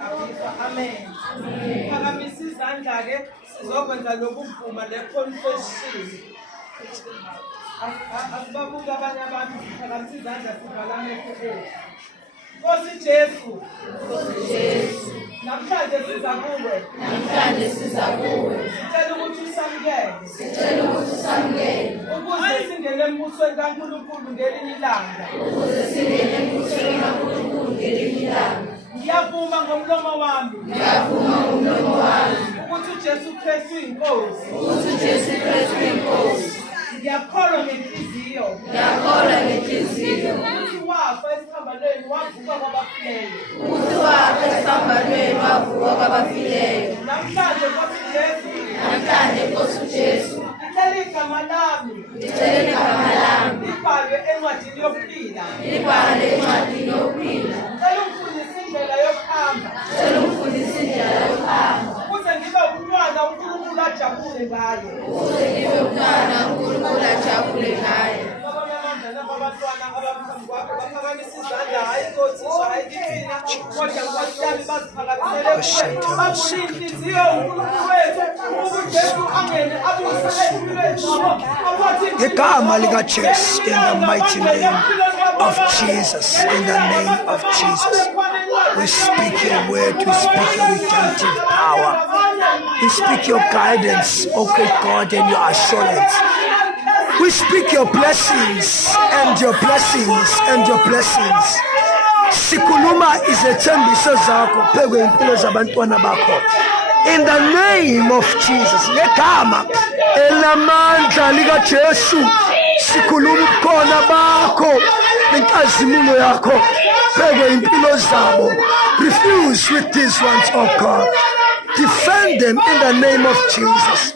Amen. Phakamisa izandla ke sizokwenza lokuvuma le-confession. Asibabuke abanye abantu phakamisa izandla sivala amehlo ethu. Nkosi Jesu. Namhlanje siza kuwe. Sicela ukuthi usamukele. Ukuze singene embusweni kaNkulunkulu ngelinye ilanga. Ngiyavuma ngomlomo wami. Ukuthi uJesu Kristu inkosi. Ngiyakholwa ngenhliziyo. Ukuthi wafa esiphambanweni wavuka kwabafileyo. Namhlanje Nkosi Jesu. Ngicela igama lami. Libhalwe encwadini yokuphila. Ngicela ungifundise indlela yokuhamba. Ukuze ngibe umntwana uNkulunkulu ajabule ngayo. Abanye amandla nabantwana abaphambi kwakho baphakamisa izandla, hayi Nkosi, hayi kithina, kodwa Nkosi yami baziphakamisele kuwe. Bavule inhliziyo uNkulunkulu wethu, uJesu angene abuyisele empilweni zabo. Igama likaJesu, in the mighty name of Jesus, in the name of Jesus. We speak your word, we speak your redemptive power. We speak your guidance, O great God, and your assurance. We speak your blessings and your blessings and your blessings. Sikuluma izethembiso zakho phekwe impilo zabantwana bakho. In the name of Jesus, ngegama elamandla likaJesu, sikhuluma ubukhona bakho nenkazimulo yakho phekwe impilo zabo. Refuse with these ones, oh God. Defend them in the name of Jesus.